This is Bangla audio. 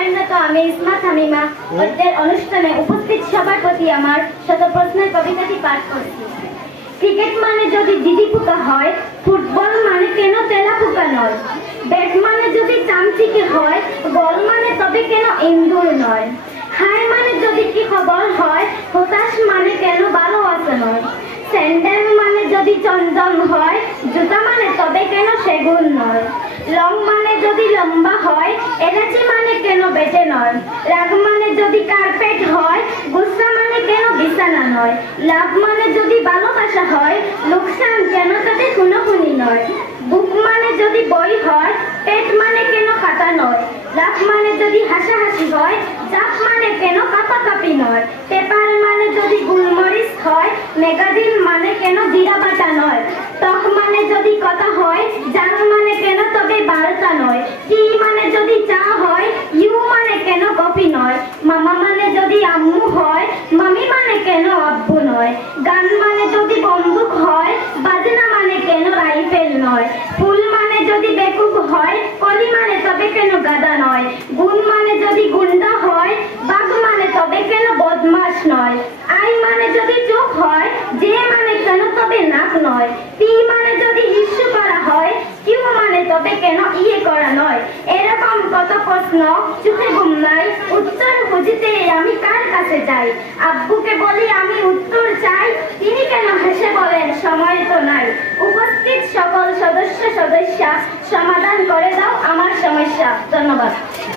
পরিণত আমি ইসমা তামিমা পদ্যের অনুষ্ঠানে উপস্থিত সবার প্রতি আমার শত প্রশ্নের কবিতাটি পাঠ করছি। ক্রিকেট মানে যদি দিদি পোকা হয়, ফুটবল মানে কেন তেলা পোকা নয়? ব্যাট মানে যদি চামচিকে হয়, বল মানে তবে কেন ইন্দুর নয়? হাই মানে যদি কি খবর হয়, হতাশ মানে কেন ভালোবাসা নয়? স্যান্ডেল মানে যদি চন্দন হয়, জুতা মানে তবে কেন সেগুন নয়? লং মানে যদি লম্বা হয়, এলাচি মানে কেন বেটে নয়? রাগ মানে যদি কার্পেট হয়, গুসা মানে কেন বিছানা নয়? লাভ মানে যদি ভালোবাসা হয়, লোকসান কেন তাতে খুনোখুনি নয়? বুক মানে যদি বই হয়, পেট মানে কেন খাতা নয়? লাভ মানে যদি হাসাহাসি হয়, জাপ মানে কেন কাপাকাপি নয়? পেপার মানে যদি গোলমরিচ হয়, ম্যাগাজিন মানে কেন জিরা বাটা নয়? টক মানে যদি কথা হয়, জাল মানে কেন তবে বারতা নয়? টি মানে যদি চা হয়, ইউ মানে কেন কফি নয়? মামা মানে যদি আম্মু হয়, মামি মানে কেন আব্বু নয়? গান মানে যদি বন্দুক হয়, বাজনা মানে কেন রাইফেল নয়? ফুল মানে যদি বেকুব হয়, কলি মানে তবে কেন গাদা নয়? গুণ মানে যদি গুন্ডা হয়, বাঘ মানে তবে কেন বদমাশ নয়? আই মানে যদি চোখ হয়, যে মানে কেন তবে নাক নয়? পি মানে যদি ইস্যু করা হয়, কিউ মানে তবে কেন ইয়ে করা নয়? এরকম কত প্রশ্ন, চোখে ঘুম নাই, উত্তর খুঁজিতে আমি কার কাছে যাই? আব্বুকে বলি আমি উত্তর চাই, তিনি কেন হেসে বলেন সময় তো নাই। উপস্থিত সকল সদস্যা সমাধান করে দাও আমার সমস্যা। ধন্যবাদ।